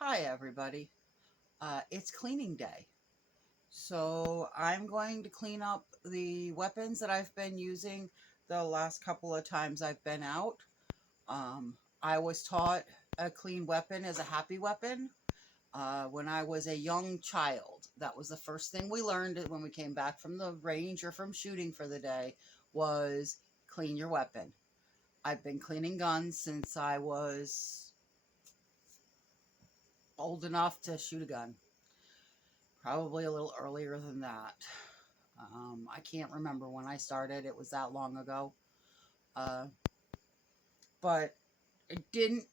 Hi everybody. It's cleaning day. So I'm going to clean up the weapons that I've been using the last couple of times I've been out. I was taught a clean weapon is a happy weapon when I was a young child. That was the first thing we learned when we came back from the range or from shooting for the day was clean your weapon. I've been cleaning guns since I was old enough to shoot a gun. Probably a little earlier than that. I can't remember when I started. It was that long ago. Uh, but it didn't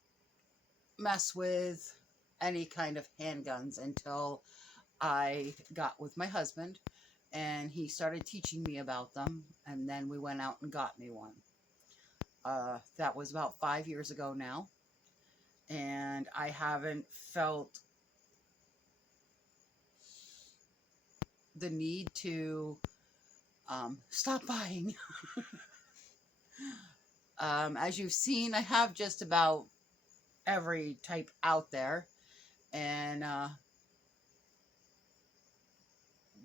mess with any kind of handguns until I got with my husband and he started teaching me about them. And then we went out and got me one. That was about 5 years ago now. And I haven't felt the need to stop buying. As you've seen, I have just about every type out there. And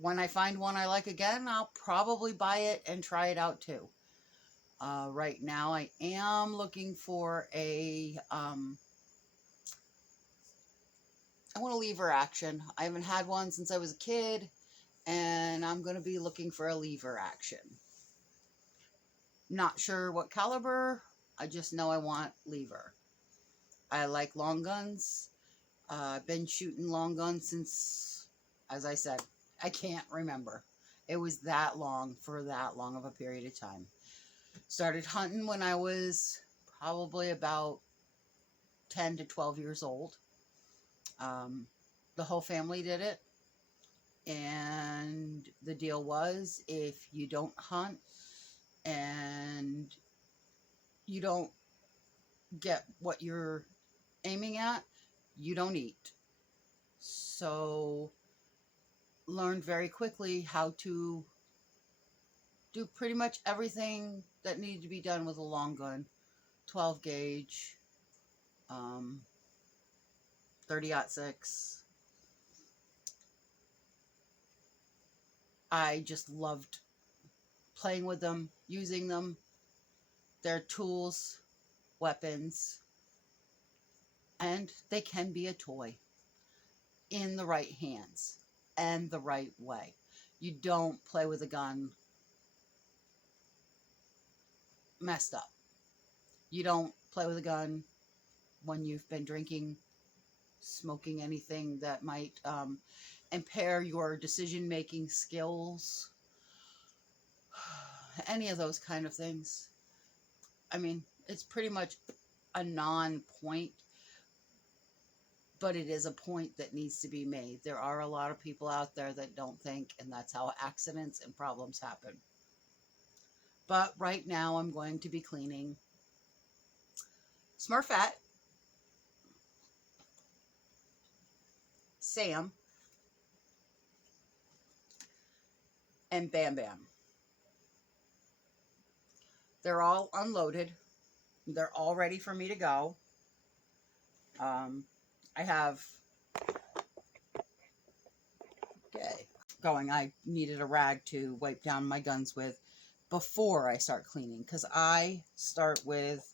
when I find one I like again, I'll probably buy it and try it out too. Right now, I am looking for I want a lever action. I haven't had one since I was a kid, and I'm going to be looking for a lever action. Not sure what caliber, I just know I want lever. I like long guns. I've been shooting long guns since, as I said, I can't remember. It was that long for that long of a period of time. Started hunting when I was probably about 10 to 12 years old. The whole family did it. And the deal was if you don't hunt and you don't get what you're aiming at, you don't eat. So learned very quickly how to do pretty much everything that needed to be done with a long gun. 12 gauge, 30-06. I just loved playing with them, using them. They're tools, weapons, and they can be a toy in the right hands and the right way. You don't play with a gun messed up. You don't play with a gun when you've been drinking, smoking anything that might impair your decision-making skills, any of those kind of things. I mean, it's pretty much a non-point, but it is a point that needs to be made. There are a lot of people out there that don't think, and that's how accidents and problems happen. But right now I'm going to be cleaning Smurfette, Sam, and Bam Bam. They're all unloaded. They're all ready for me to go. I have, okay, going. I needed a rag to wipe down my guns with before I start cleaning, because I start with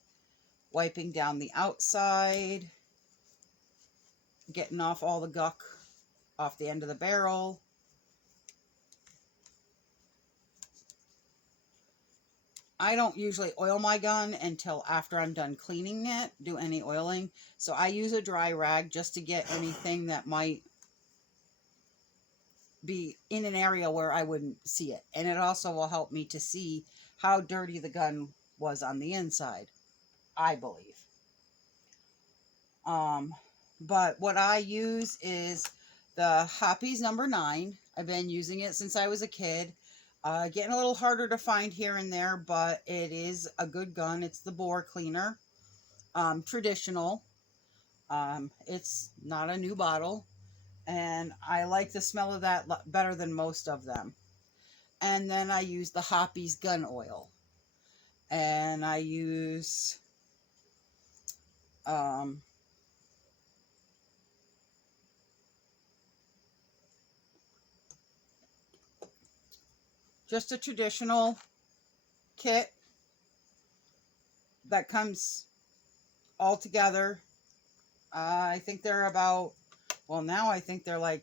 wiping down the outside, getting off all the guck off the end of the barrel. I don't usually oil my gun until after I'm done cleaning it, do any oiling. So I use a dry rag just to get anything that might be in an area where I wouldn't see it. And it also will help me to see how dirty the gun was on the inside, I believe. But what I use is the Hoppies number 9. I've been using it since I was a kid. Getting a little harder to find here and there, but it is a good gun. It's the bore cleaner. Traditional. It's not a new bottle. And I like the smell of that better than most of them. And then I use the Hoppies gun oil. And I use just a traditional kit that comes all together. I think they're about, well, now I think they're like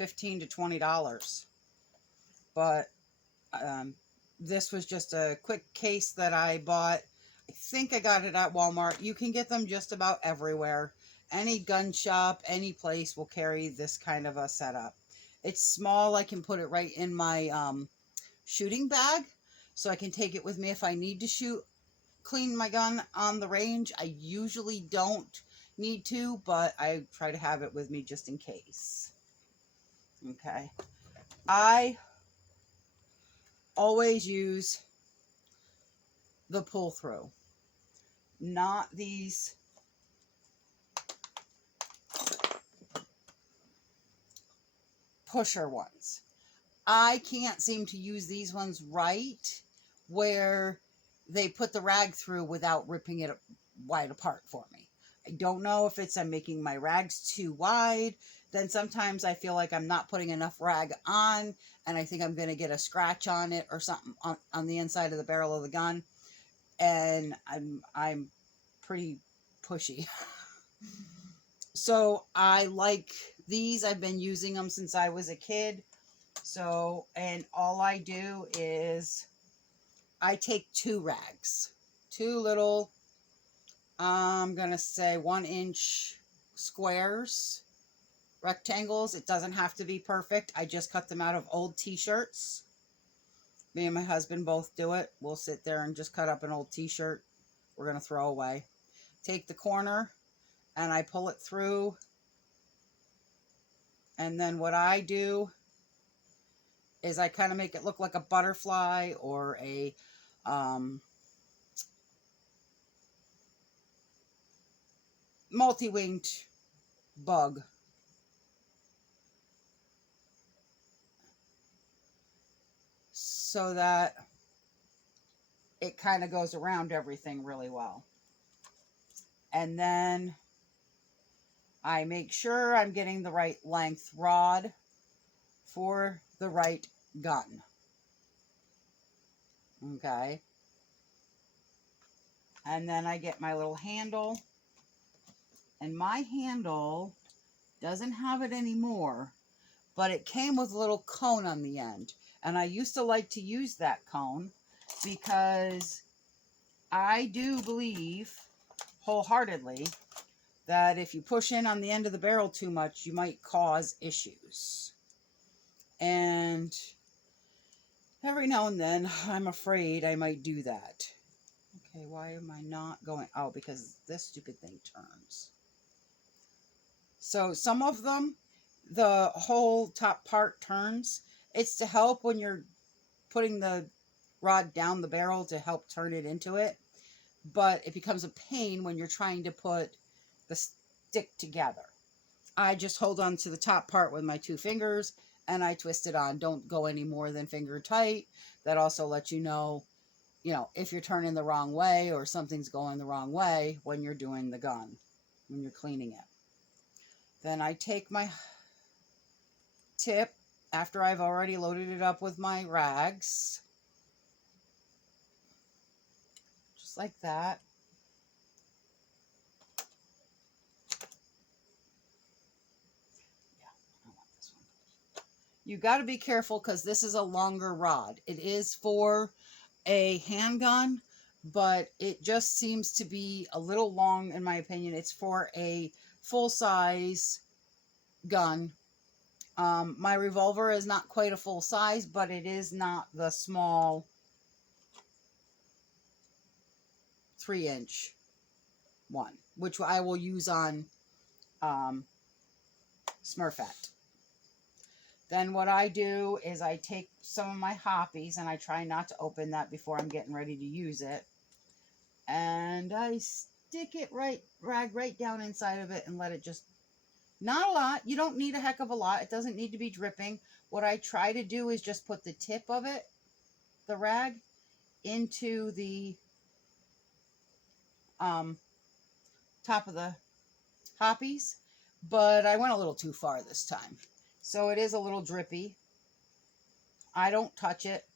$15 to $20. But this was just a quick case that I bought. I think I got it at Walmart. You can get them just about everywhere. Any gun shop, any place will carry this kind of a setup. It's small. I can put it right in my shooting bag, so I can take it with me if I need to clean my gun on the range. I usually don't need to, but I try to have it with me just in case. Okay. I always use the pull through, not these pusher ones. I can't seem to use these ones right, where they put the rag through without ripping it wide apart for me. I don't know if it's I'm making my rags too wide. Then sometimes I feel like I'm not putting enough rag on, and I think I'm going to get a scratch on it or something on the inside of the barrel of the gun. And I'm pretty pushy. So I like these. I've been using them since I was a kid. So, and all I do is I take 2 rags, 2 little, I'm going to say 1-inch squares, rectangles. It doesn't have to be perfect. I just cut them out of old t-shirts. Me and my husband both do it. We'll sit there and just cut up an old t-shirt we're going to throw away. Take the corner and I pull it through. And then what I do is I kind of make it look like a butterfly or a multi-winged bug. So that it kind of goes around everything really well. And then I make sure I'm getting the right length rod for the right gun. Okay. And then I get my little handle. And my handle doesn't have it anymore, but it came with a little cone on the end. And I used to like to use that cone because I do believe wholeheartedly that if you push in on the end of the barrel too much, you might cause issues. And every now and then, I'm afraid I might do that. Okay, why am I not going? Oh, because this stupid thing turns. So some of them, the whole top part turns. It's to help when you're putting the rod down the barrel to help turn it into it. But it becomes a pain when you're trying to put the stick together. I just hold on to the top part with my 2 fingers and I twist it on. Don't go any more than finger tight. That also lets you know, if you're turning the wrong way or something's going the wrong way when you're doing the gun, when you're cleaning it. Then I take my tip after I've already loaded it up with my rags. Just like that. You got to be careful because this is a longer rod. It is for a handgun, but it just seems to be a little long in my opinion. It's for a full-size gun. My revolver is not quite a full size, but it is not the small 3-inch one, which I will use on Smurfette. Then what I do is I take some of my hoppies and I try not to open that before I'm getting ready to use it. And I stick it rag right down inside of it and let it just, not a lot. You don't need a heck of a lot. It doesn't need to be dripping. What I try to do is just put the tip of it, the rag, into the top of the hoppies. But I went a little too far this time. So it is a little drippy. I don't touch it.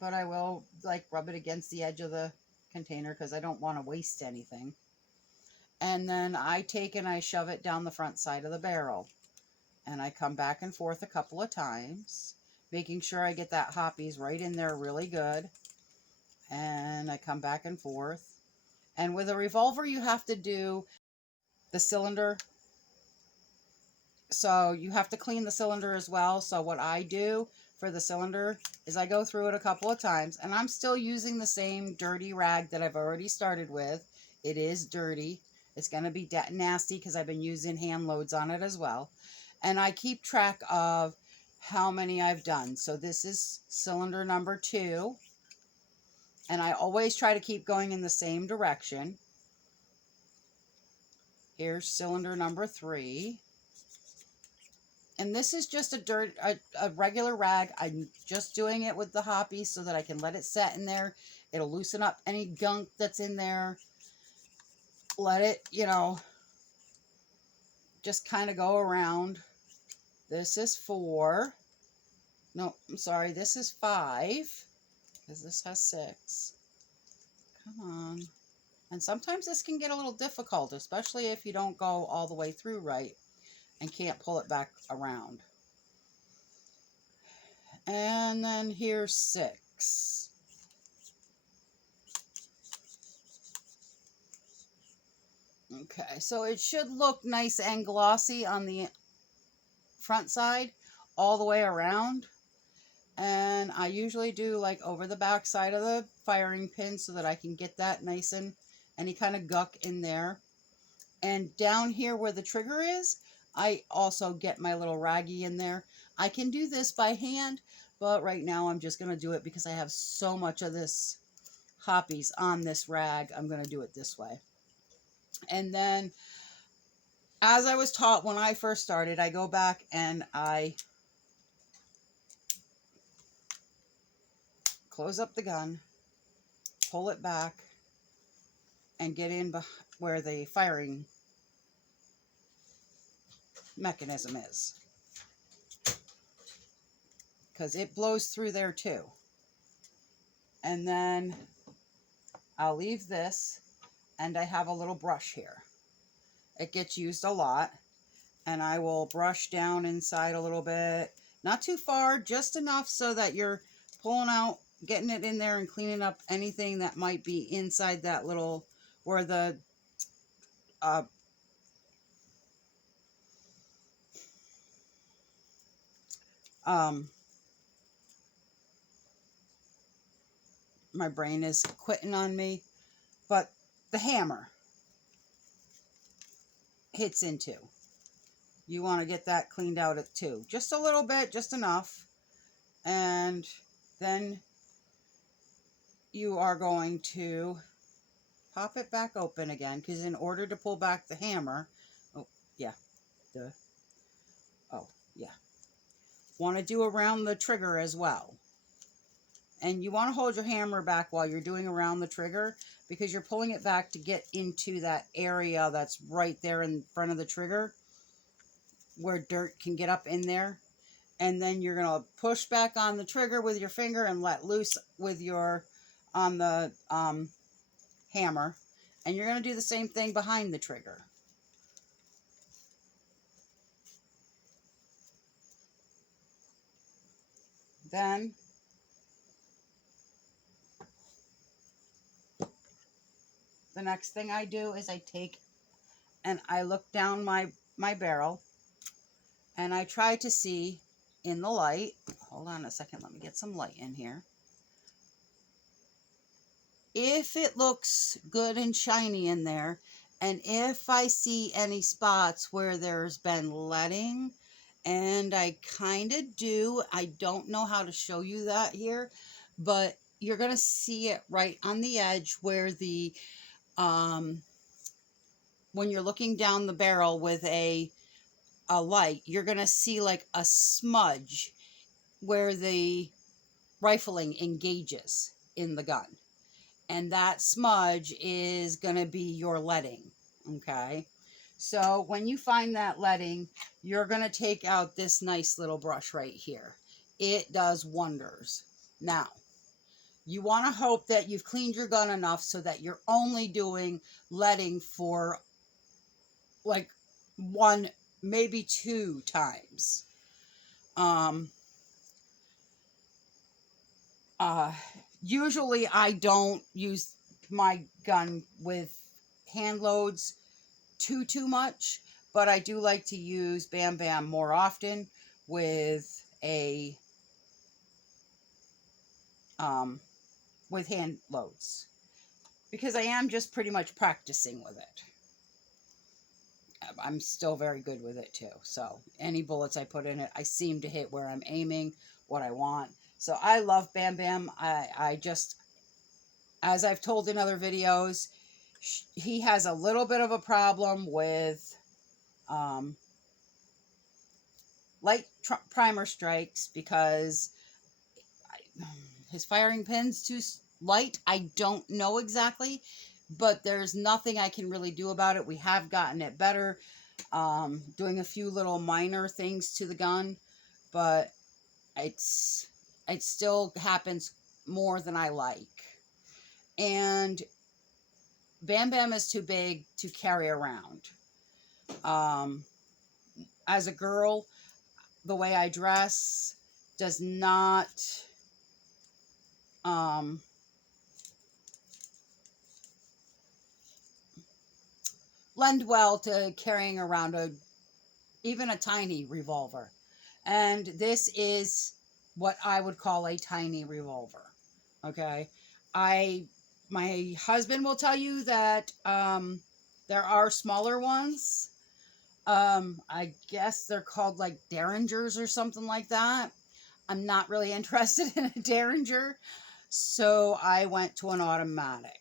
but I will like rub it against the edge of the container because I don't want to waste anything. And then I take and I shove it down the front side of the barrel. And I come back and forth a couple of times, making sure I get that hoppies right in there really good. And I come back and forth. And with a revolver, you have to do the cylinder. So you have to clean the cylinder as well. So what I do for the cylinder is I go through it a couple of times. And I'm still using the same dirty rag that I've already started with. It is dirty. It's going to be nasty because I've been using hand loads on it as well. And I keep track of how many I've done. So this is cylinder number 2. And I always try to keep going in the same direction. Here's cylinder number 3. And this is just a regular rag. I'm just doing it with the hoppies so that I can let it set in there. It'll loosen up any gunk that's in there. Let it, just kind of go around. This is 4. No, I'm sorry. This is 5. Because this has 6. Come on. And sometimes this can get a little difficult, especially if you don't go all the way through right and can't pull it back around. And then here's 6. Okay, so it should look nice and glossy on the front side all the way around. And I usually do like over the back side of the firing pin so that I can get that nice and any kind of gunk in there. And down here where the trigger is, I also get my little raggy in there. I can do this by hand, but right now I'm just going to do it because I have so much of this hoppies on this rag. I'm going to do it this way. And then, as I was taught when I first started, I go back and I close up the gun, pull it back, and get in where the firing mechanism is. Because it blows through there too. And then I'll leave this, and I have a little brush here. It gets used a lot, and I will brush down inside a little bit. Not too far, just enough so that you're pulling out, getting it in there and cleaning up anything that might be inside that little, where the my brain is quitting on me, but the hammer hits into. You want to get that cleaned out too. Just a little bit, just enough. And then you are going to pop it back open again, because in order to pull back the hammer, want to do around the trigger as well. And you want to hold your hammer back while you're doing around the trigger, because you're pulling it back to get into that area that's right there in front of the trigger where dirt can get up in there. And then you're going to push back on the trigger with your finger and let loose with your on the hammer. And you're going to do the same thing behind the trigger. Then the next thing I do is I take and I look down my barrel, and I try to see in the light. Hold on a second, let me get some light in here. If it looks good and shiny in there, and if I see any spots where there's been leading, and I kind of do, I don't know how to show you that here, but you're going to see it right on the edge where the when you're looking down the barrel with a light, you're going to see like a smudge where the rifling engages in the gun. And that smudge is going to be your leading, okay? So when you find that leading, you're going to take out this nice little brush right here. It does wonders. Now, You want to hope that you've cleaned your gun enough so that you're only doing leading for like 1, maybe 2 times. Usually I don't use my gun with hand loads too much, but I do like to use Bam Bam more often with a with hand loads, because I am just pretty much practicing with it. I'm still very good with it too. So any bullets I put in it, I seem to hit where I'm aiming, what I want. So I love Bam Bam. I just, as I've told in other videos, he has a little bit of a problem with light primer strikes because his firing pin's too light. I don't know exactly, but there's nothing I can really do about it. We have gotten it better, doing a few little minor things to the gun, but it still happens more than I like. And Bam Bam is too big to carry around. As a girl, the way I dress does not lend well to carrying around even a tiny revolver. And this is what I would call a tiny revolver. Okay. My husband will tell you that there are smaller ones. I guess they're called like Derringers or something like that. I'm not really interested in a Derringer, so I went to an automatic.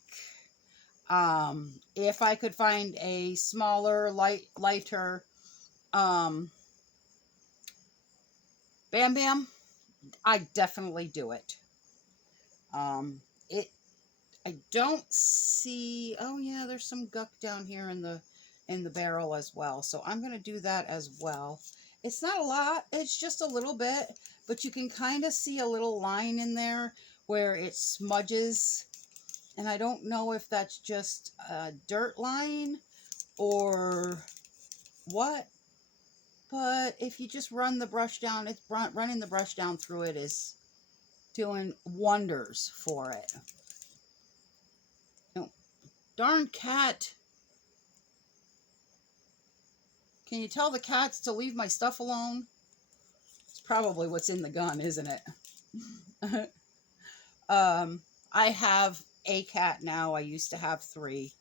If I could find a smaller, lighter Bam Bam, I definitely do it. I don't see, oh yeah, there's some guck down here in the barrel as well. So I'm going to do that as well. It's not a lot, it's just a little bit, but you can kind of see a little line in there where it smudges. And I don't know if that's just a dirt line or what, but if you just run the brush down, running the brush down through it is doing wonders for it. Oh, darn cat. Can you tell the cats to leave my stuff alone? It's probably what's in the gun, isn't it? I have a cat now. I used to have 3.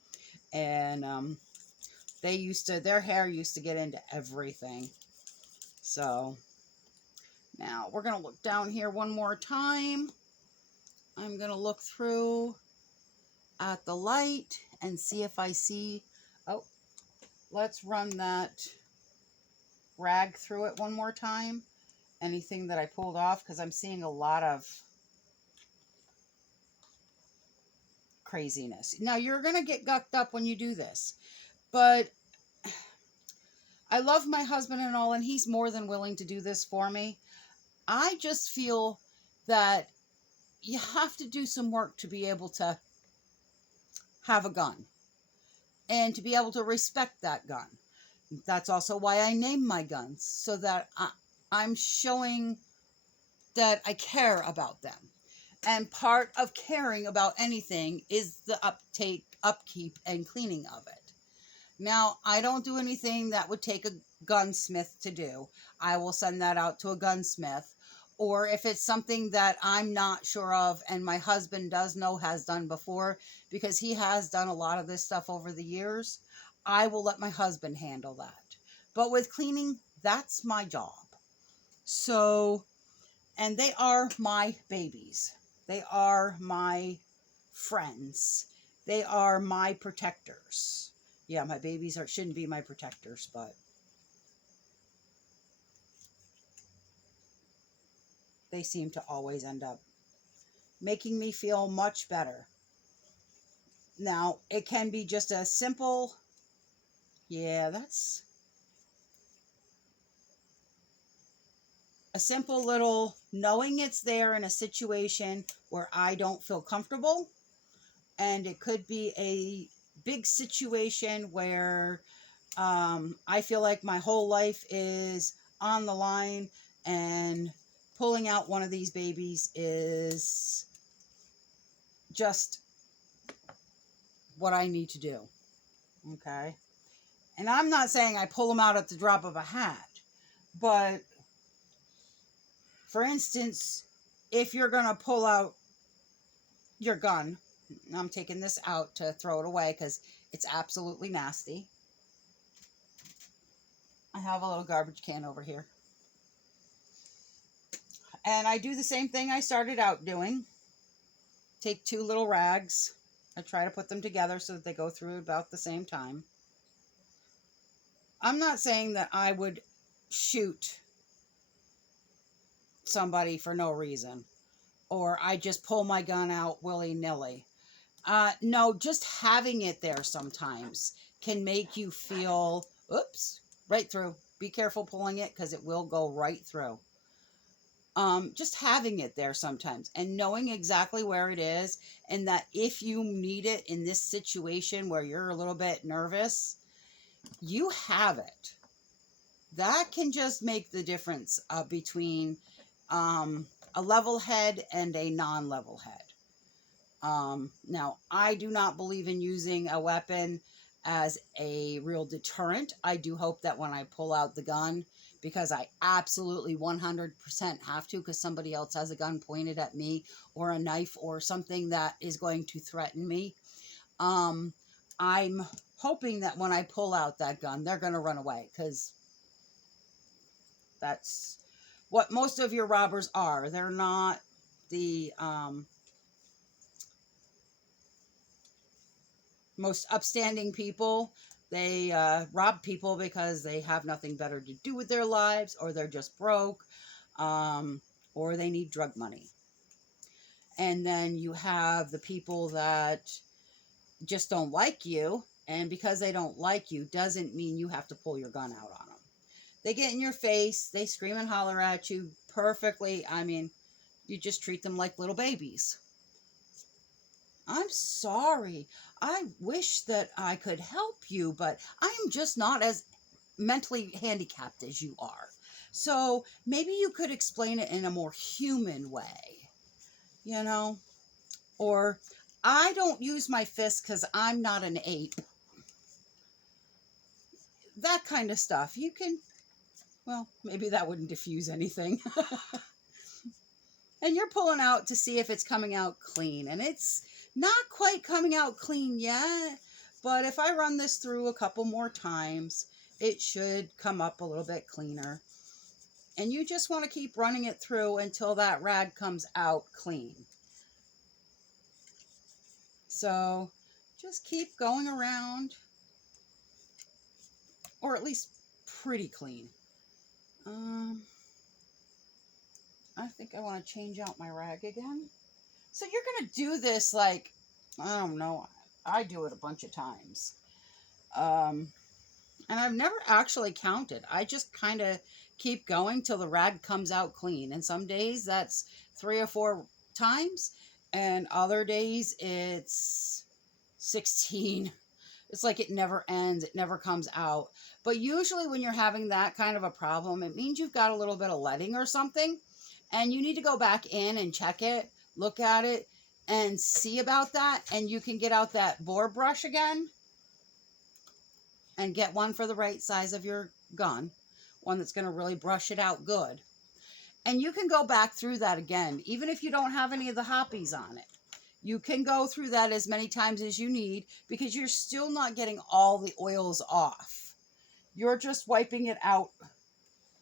And their hair used to get into everything. So now we're going to look down here one more time. I'm going to look through at the light and see if I see, oh, let's run that rag through it one more time. Anything that I pulled off, because I'm seeing a lot of craziness. Now you're going to get gucked up when you do this, but I love my husband and all, and he's more than willing to do this for me. I just feel that you have to do some work to be able to have a gun and to be able to respect that gun. That's also why I name my guns, so that I'm showing that I care about them. And part of caring about anything is the upkeep, and cleaning of it. Now, I don't do anything that would take a gunsmith to do. I will send that out to a gunsmith. Or if it's something that I'm not sure of and my husband does know has done before, because he has done a lot of this stuff over the years, I will let my husband handle that. But with cleaning, that's my job. So, and they are my babies. They are my friends. They are my protectors. Yeah, my babies shouldn't be my protectors, but they seem to always end up making me feel much better. Now, it can be just a simple, yeah, a simple little knowing it's there in a situation where I don't feel comfortable. And it could be a big situation where I feel like my whole life is on the line, and pulling out one of these babies is just what I need to do. Okay. And I'm not saying I pull them out at the drop of a hat, but for instance, if you're going to pull out your gun, I'm taking this out to throw it away because it's absolutely nasty. I have a little garbage can over here. And I do the same thing I started out doing. Take two little rags. I try to put them together so that they go through about the same time. I'm not saying that I would shoot somebody for no reason, or I just pull my gun out willy-nilly. No, just having it there sometimes can make you feel, oops, right through. Be careful pulling it because it will go right through. Just having it there sometimes and knowing exactly where it is, and that if you need it in this situation where you're a little bit nervous, you have it. That can just make the difference between a level head and a non-level head. Now, I do not believe in using a weapon as a real deterrent. I do hope that when I pull out the gun, because I absolutely 100% have to, because somebody else has a gun pointed at me, or a knife or something that is going to threaten me, I'm hoping that when I pull out that gun, they're going to run away, because that's what most of your robbers are. They're not the most upstanding people. They rob people because they have nothing better to do with their lives, or they're just broke, or they need drug money. And then you have the people that just don't like you, and because they don't like you doesn't mean you have to pull your gun out on them. They get in your face, they scream and holler at you perfectly. I mean, you just treat them like little babies. I'm sorry. I wish that I could help you, but I am just not as mentally handicapped as you are. So maybe you could explain it in a more human way, you know? Or, I don't use my fists because I'm not an ape. That kind of stuff. You can, well, maybe that wouldn't diffuse anything. And you're pulling out to see if it's coming out clean. And it's not quite coming out clean yet. But if I run this through a couple more times, it should come up a little bit cleaner. And you just want to keep running it through until that rag comes out clean. So just keep going around, or at least pretty clean. I think I want to change out my rag again. So you're going to do this like, I don't know, I do it a bunch of times. And I've never actually counted. I just kind of keep going till the rag comes out clean. And some days that's 3 or 4 times. And other days it's 16. It's like it never ends. It never comes out. But usually when you're having that kind of a problem, it means you've got a little bit of leading or something. And you need to go back in and check it, look at it, and see about that. And you can get out that bore brush again and get one for the right size of your gun. One that's going to really brush it out good. And you can go back through that again, even if you don't have any of the hoppies on it. You can go through that as many times as you need, because you're still not getting all the oils off. You're just wiping it out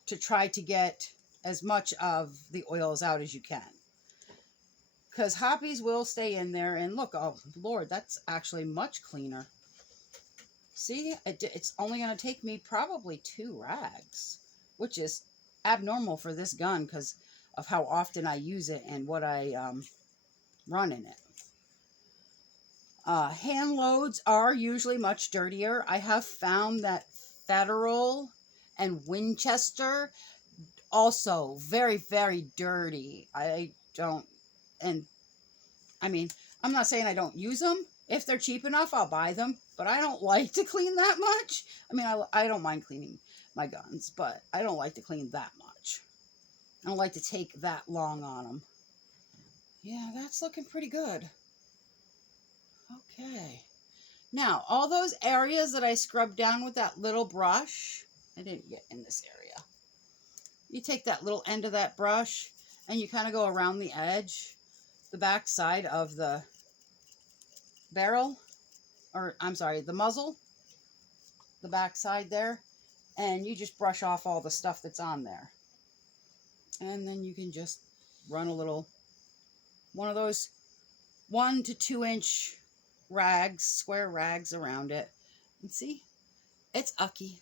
to try to get as much of the oils out as you can. Because hoppies will stay in there. And look, oh Lord, that's actually much cleaner. See, it's only going to take me probably 2 rags, which is abnormal for this gun because of how often I use it and what I run in it. Hand loads are usually much dirtier. I have found that Federal and Winchester also very, very dirty. I don't, and I mean, I'm not saying I don't use them. If they're cheap enough, I'll buy them, but I don't like to clean that much. I mean, I don't mind cleaning my guns, but I don't like to clean that much. I don't like to take that long on them. Yeah, that's looking pretty good. Okay. Now, all those areas that I scrubbed down with that little brush, I didn't get in this area. You take that little end of that brush and you kind of go around the edge, the back side of the barrel, or I'm sorry, the muzzle, the back side there, and you just brush off all the stuff that's on there. And then you can just run a little, one of those 1 to 2 inch rags, square rags around it. And see, it's ucky,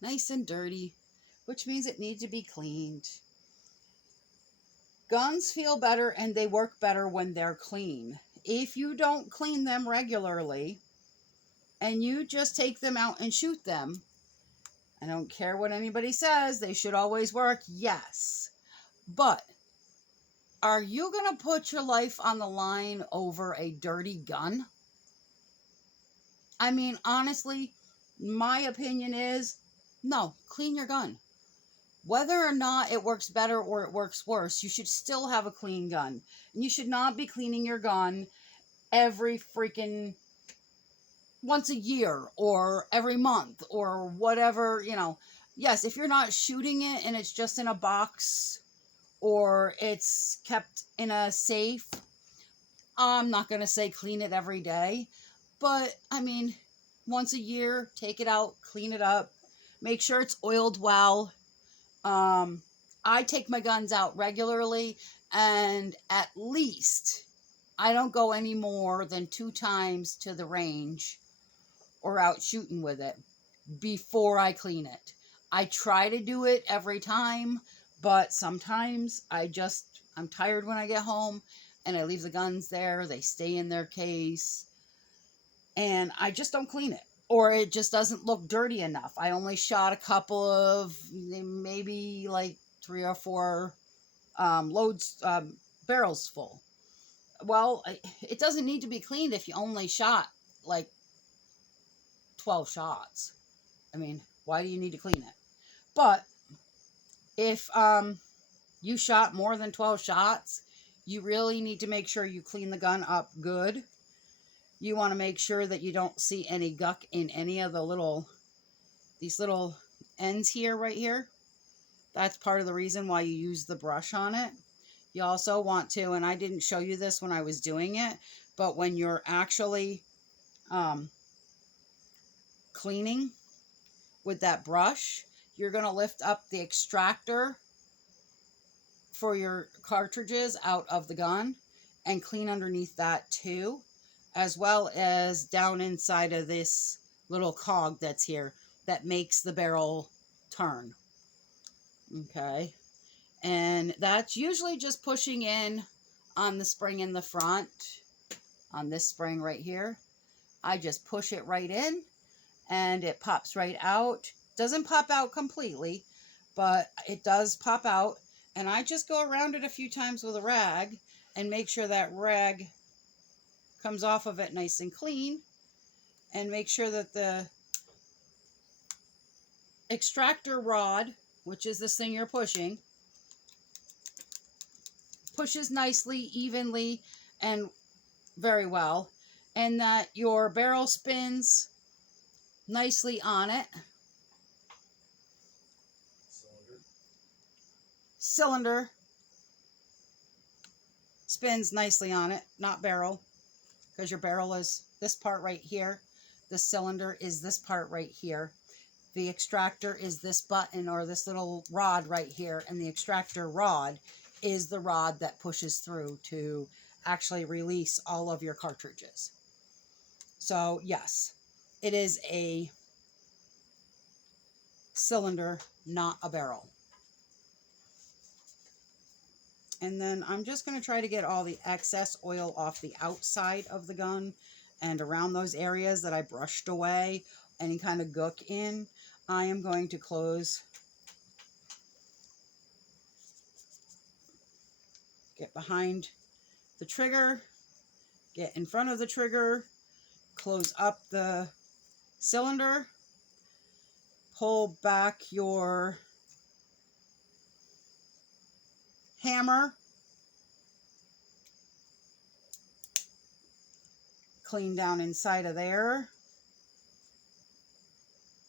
nice and dirty, which means it needs to be cleaned. Guns feel better and they work better when they're clean. If you don't clean them regularly and you just take them out and shoot them, I don't care what anybody says, they should always work, yes. But are you going to put your life on the line over a dirty gun? I mean, honestly, my opinion is, no, clean your gun. Whether or not it works better or it works worse, you should still have a clean gun. And you should not be cleaning your gun every freaking once a year or every month or whatever, you know. Yes, if you're not shooting it and it's just in a box or it's kept in a safe, I'm not going to say clean it every day. But, I mean, once a year, take it out, clean it up, make sure it's oiled well. I take my guns out regularly, and at least I don't go any more than 2 times to the range or out shooting with it before I clean it. I try to do it every time, but sometimes I'm tired when I get home and I leave the guns there. They stay in their case and I just don't clean it, or it just doesn't look dirty enough. I only shot a couple of maybe like 3 or 4 barrels full. Well, it doesn't need to be cleaned if you only shot like 12 shots. I mean, why do you need to clean it? But if you shot more than 12 shots, you really need to make sure you clean the gun up good. You want to make sure that you don't see any guck in any of these little ends here, right here. That's part of the reason why you use the brush on it. You also want to, and I didn't show you this when I was doing it, but when you're actually cleaning with that brush, you're going to lift up the extractor for your cartridges out of the gun and clean underneath that too, as well as down inside of this little cog that's here that makes the barrel turn. Okay. And that's usually just pushing in on the spring in the front, on this spring right here. I just push it right in and it pops right out. Doesn't pop out completely, but it does pop out. And I just go around it a few times with a rag and make sure that rag comes off of it nice and clean, and make sure that the extractor rod, which is this thing you're pushing, pushes nicely, evenly, and very well, and that your barrel spins nicely on it. Cylinder spins nicely on it, not barrel, because your barrel is this part right here. The cylinder is this part right here. The extractor is this button or this little rod right here, and the extractor rod is the rod that pushes through to actually release all of your cartridges. So yes, it is a cylinder, not a barrel. And then I'm just going to try to get all the excess oil off the outside of the gun and around those areas that I brushed away any kind of gook in. I am going to close get behind the trigger, get in front of the trigger, close up the cylinder, pull back your hammer, clean down inside of there.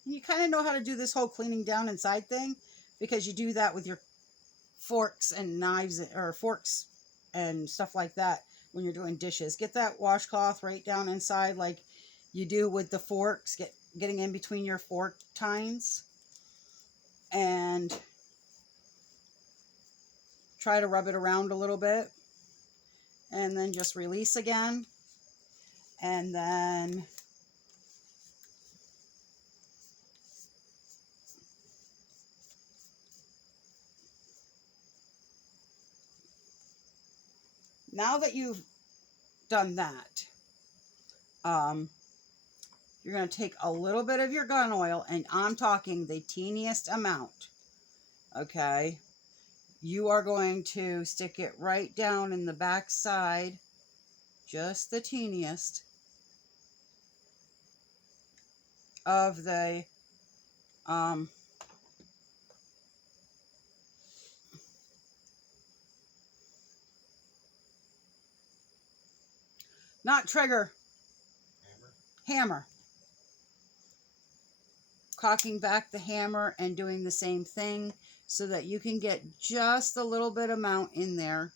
And you kind of know how to do this whole cleaning down inside thing because you do that with your forks and knives, or forks and stuff like that when you're doing dishes. Get that washcloth right down inside like you do with the forks, getting in between your fork tines, and try to rub it around a little bit, and then just release again. And then now that you've done that, you're going to take a little bit of your gun oil, and I'm talking the teeniest amount, okay? You are going to stick it right down in the back side, just the teeniest, of the not trigger, hammer. Cocking back the hammer and doing the same thing so that you can get just a little bit amount in there.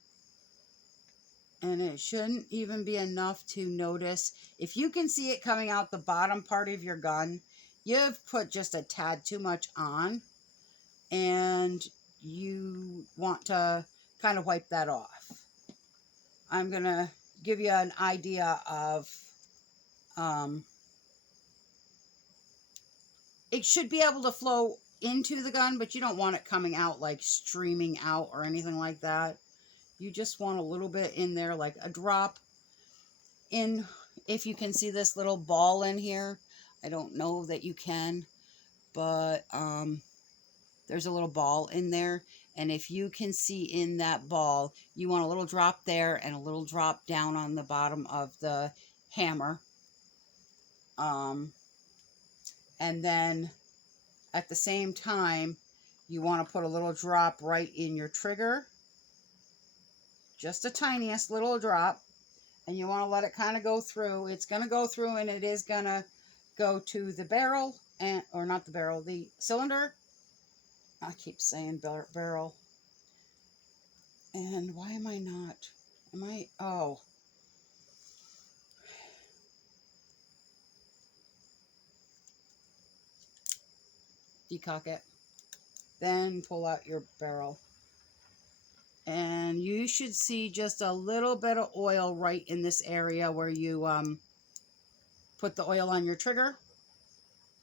And it shouldn't even be enough to notice. If you can see it coming out the bottom part of your gun, you've put just a tad too much on, and you want to kind of wipe that off. I'm going to give you an idea of, it should be able to flow into the gun, but you don't want it coming out like streaming out or anything like that. You just want a little bit in there, like a drop in. If you can see this little ball in here, I don't know that you can, but there's a little ball in there. And if you can see in that ball, you want a little drop there and a little drop down on the bottom of the hammer. And then at the same time, you want to put a little drop right in your trigger. Just the tiniest little drop. And you want to let it kind of go through. It's going to go through, and it is going to go to the barrel, or not the barrel, the cylinder. I keep saying barrel. And why am I not? Oh. Decock it. Then pull out your barrel. And you should see just a little bit of oil right in this area where you put the oil on your trigger.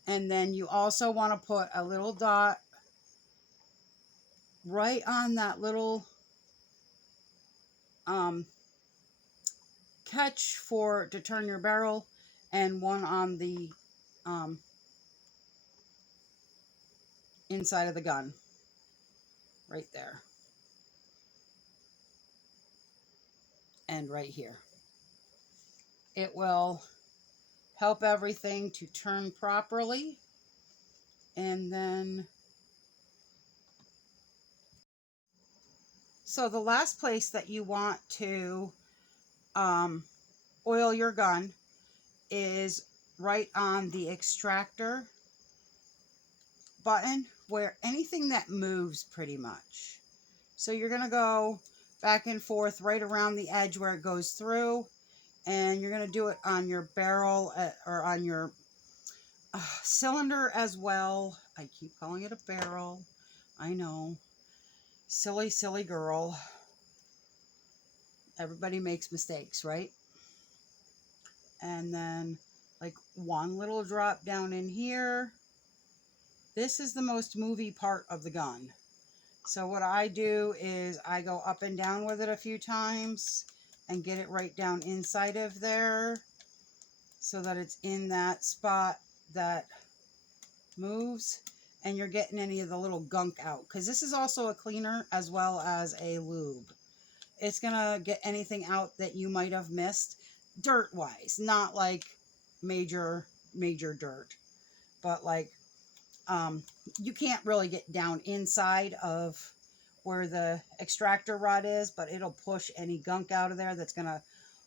And then you also want to put a little dot right on that little catch to turn your barrel, and one on the inside of the gun, right there, and right here. It will help everything to turn properly. And then, so the last place that you want to oil your gun is right on the extractor button, where anything that moves pretty much. So you're going to go back and forth right around the edge where it goes through, and you're going to do it on your barrel, or on your cylinder as well. I keep calling it a barrel. I know. Silly, silly girl. Everybody makes mistakes, right? And then like one little drop down in here. This is the most movie part of the gun. So what I do is I go up and down with it a few times and get it right down inside of there so that it's in that spot that moves, and you're getting any of the little gunk out, because this is also a cleaner as well as a lube. it's going to get anything out that you might have missed dirt wise, not like major dirt, but like you can't really get down inside of where the extractor rod is, but it'll push any gunk out of there that's going to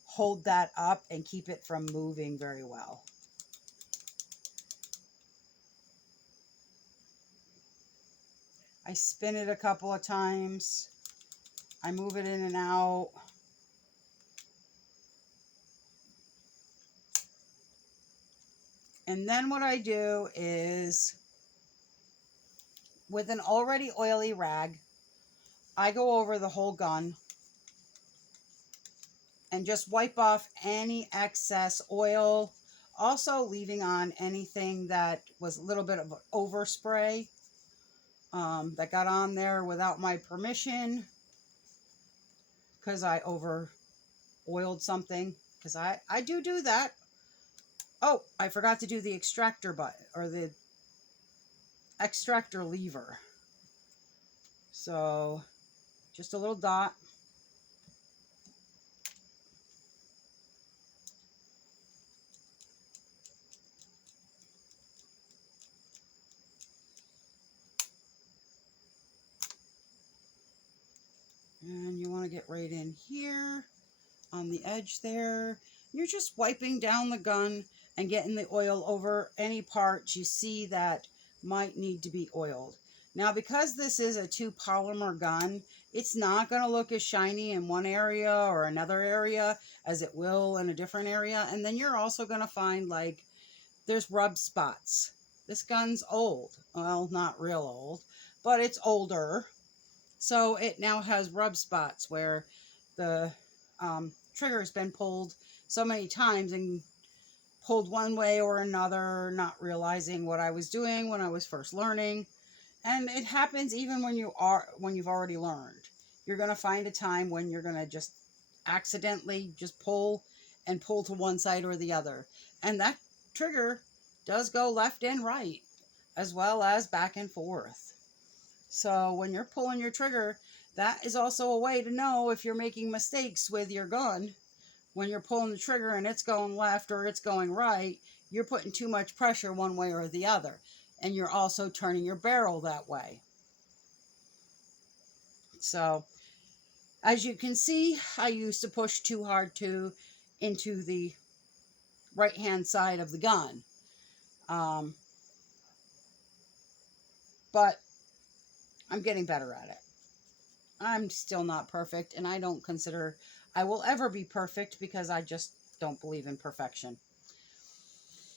hold that up and keep it from moving very well. I spin it a couple of times. I move it in and out. And then what I do is, with an already oily rag, I go over the whole gun and just wipe off any excess oil, also leaving on anything that was a little bit of overspray that got on there without my permission, because I over oiled something, because I do that. Oh, I forgot to do the extractor button, or the extractor lever. So just a little dot. And you want to get right in here on the edge there. You're just wiping down the gun and getting the oil over any parts you see that might need to be oiled. Now, because this is a 2 polymer gun, it's not going to look as shiny in one area or another area as it will in a different area. And then you're also going to find, like, there's rub spots. This gun's old. Well, not real old, but it's older. So it now has rub spots where the trigger has been pulled so many times and pulled one way or another, not realizing what I was doing when I was first learning. And it happens even when you've already learned. You're going to find a time when you're going to just accidentally just pull to one side or the other. And that trigger does go left and right, as well as back and forth. So when you're pulling your trigger, that is also a way to know if you're making mistakes with your gun. When you're pulling the trigger and it's going left or it's going right, you're putting too much pressure one way or the other. And you're also turning your barrel that way. So, as you can see, I used to push too hard into the right-hand side of the gun. But I'm getting better at it. I'm still not perfect, and I don't consider I will ever be perfect because I just don't believe in perfection.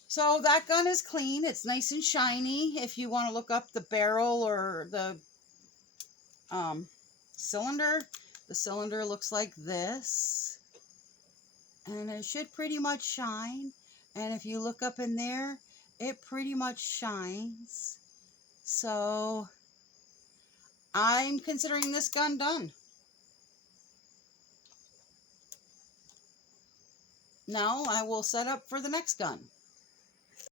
So that gun is clean. It's nice and shiny. If you want to look up the barrel or the cylinder, the cylinder looks like this. And it should pretty much shine. And if you look up in there, it pretty much shines. So I'm considering this gun done. Now I will set up for the next gun.